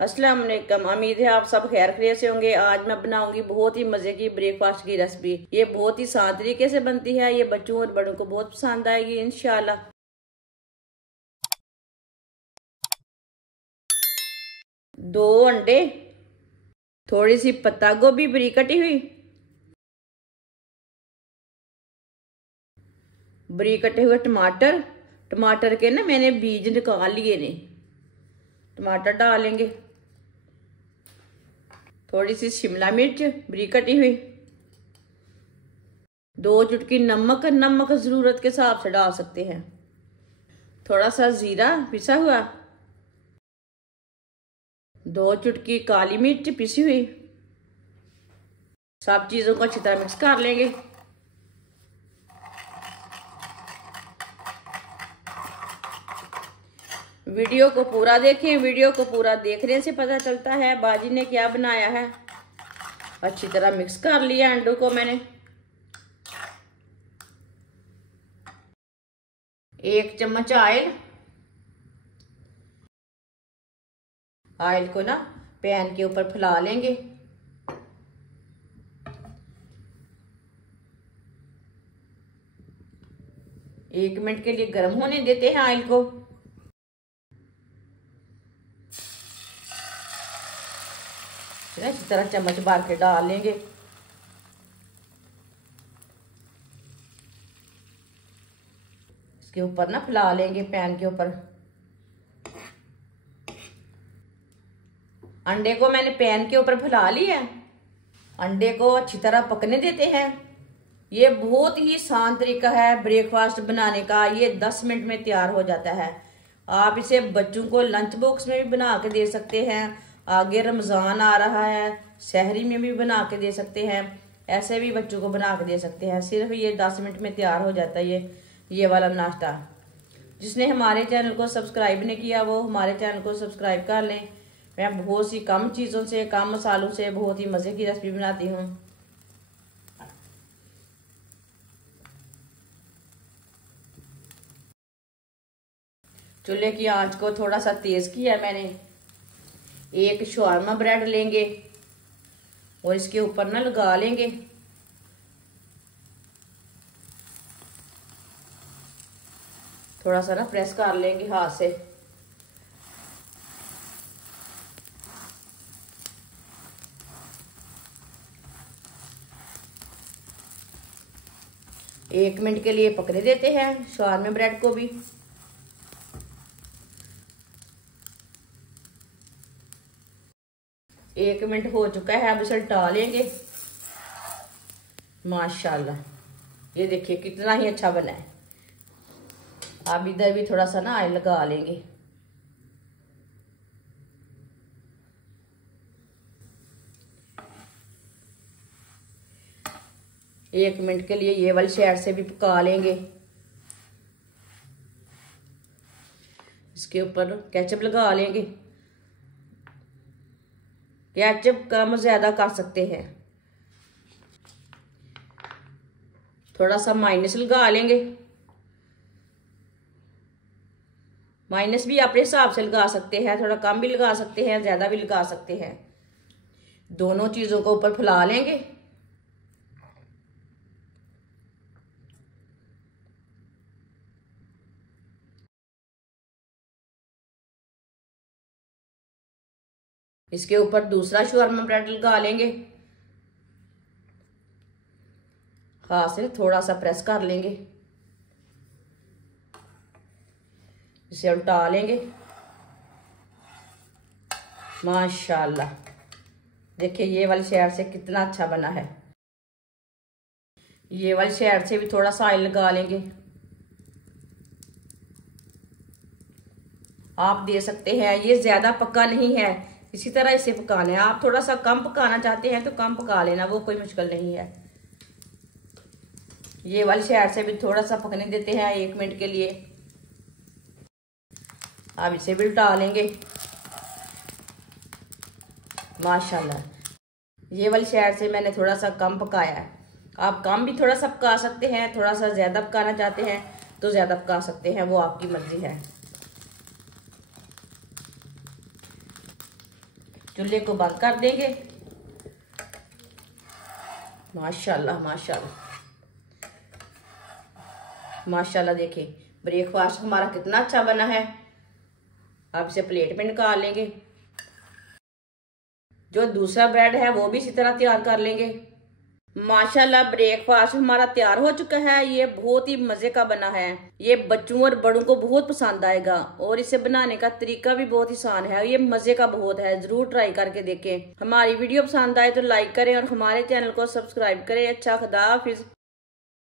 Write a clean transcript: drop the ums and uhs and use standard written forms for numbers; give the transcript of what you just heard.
अस्सलाम वालेकुम। उम्मीद है आप सब खैर खैरियत से होंगे। आज मैं बनाऊंगी बहुत ही मजे की ब्रेकफास्ट की रेसिपी। ये बहुत ही आसान तरीके से बनती है। ये बच्चों और बड़ों को बहुत पसंद आएगी इंशाल्लाह। 2 अंडे, थोड़ी सी पत्ता गोभी बरीक कटी हुई, बरीक कटे हुए टमाटर। टमाटर के ना मैंने बीज निकाल लिए ने। टमाटर डालेंगे, थोड़ी सी शिमला मिर्च बरीक कटी हुई, 2 चुटकी नमक। नमक जरूरत के हिसाब से डाल सकते हैं। थोड़ा सा जीरा पिसा हुआ, 2 चुटकी काली मिर्च पिसी हुई। सब चीजों को अच्छी तरह मिक्स कर लेंगे। वीडियो को पूरा देखें। वीडियो को पूरा देखने से पता चलता है बाजी ने क्या बनाया है। अच्छी तरह मिक्स कर लिया अंडों को मैंने। 1 चम्मच ऑयल को ना पैन के ऊपर फैला लेंगे। एक मिनट के लिए गर्म होने देते हैं ऑयल को। इसी तरह चम्मच भर के डाल लेंगे। इसके ऊपर ना फैला लेंगे पैन के ऊपर। अंडे को मैंने पैन के ऊपर फैला लिया। अंडे को अच्छी तरह पकने देते हैं। ये बहुत ही आसान तरीका है ब्रेकफास्ट बनाने का। ये 10 मिनट में तैयार हो जाता है। आप इसे बच्चों को लंच बॉक्स में भी बना के दे सकते हैं। आगे रमज़ान आ रहा है, सहरी में भी बना के दे सकते हैं। ऐसे भी बच्चों को बना के दे सकते हैं। सिर्फ ये 10 मिनट में तैयार हो जाता है ये वाला नाश्ता। जिसने हमारे चैनल को सब्सक्राइब नहीं किया वो हमारे चैनल को सब्सक्राइब कर लें। मैं बहुत सी कम चीज़ों से, कम मसालों से बहुत ही मज़े की रेसिपी बनाती हूँ। चूल्हे की आंच को थोड़ा सा तेज किया मैंने। एक शवारमा ब्रेड लेंगे और इसके ऊपर ना लगा लेंगे। थोड़ा सा ना प्रेस कर लेंगे हाथ से। एक मिनट के लिए पकने देते हैं शवारमा ब्रेड को भी। एक मिनट हो चुका है, अब इसे डालेंगे। माशाल्लाह, ये देखिए कितना ही अच्छा बना है। अब इधर भी थोड़ा सा ना ऑयल लगा लेंगे। एक मिनट के लिए ये वाली साइड से भी पका लेंगे। इसके ऊपर केचप लगा लेंगे। केचप कम ज्यादा कर सकते हैं। थोड़ा सा माइनस लगा लेंगे। माइनस भी अपने हिसाब से लगा सकते हैं, थोड़ा कम भी लगा सकते हैं, ज्यादा भी लगा सकते हैं। दोनों चीजों को ऊपर फैला लेंगे। इसके ऊपर दूसरा शवारमा ब्रेड लगा लेंगे। हाथ से थोड़ा सा प्रेस कर लेंगे। इसे उल्टा लेंगे। माशाल्लाह, देखिए ये वाली साइड से कितना अच्छा बना है। ये वाली साइड से भी थोड़ा सा ऑयल लगा लेंगे। आप दे सकते हैं, ये ज्यादा पका नहीं है, इसी तरह इसे पकाना है। आप थोड़ा सा कम पकाना चाहते हैं तो कम पका लेना, वो कोई मुश्किल नहीं है। ये वाली साइड से भी थोड़ा सा पकने देते हैं 1 मिनट के लिए। अब इसे भी उल्टा लेंगे। माशाल्लाह, ये वाली साइड से मैंने थोड़ा सा कम पकाया है। आप कम भी थोड़ा सा पका सकते हैं, थोड़ा सा ज्यादा पकाना चाहते हैं तो ज्यादा पका सकते हैं, वो आपकी मर्जी है। चूल्हे को बंद कर देंगे। माशाल्लाह माशाल्लाह माशाल्लाह, देखिए ब्रेकफास्ट हमारा कितना अच्छा बना है। अब इसे प्लेट में निकाल लेंगे। जो दूसरा ब्रेड है वो भी इसी तरह तैयार कर लेंगे। माशाल्लाह ब्रेकफास्ट हमारा तैयार हो चुका है। ये बहुत ही मजे का बना है। ये बच्चों और बड़ों को बहुत पसंद आएगा और इसे बनाने का तरीका भी बहुत आसान है। ये मजे का बहुत है, जरूर ट्राई करके देखें। हमारी वीडियो पसंद आए तो लाइक करें और हमारे चैनल को सब्सक्राइब करें। अच्छा, खुदा हाफिज।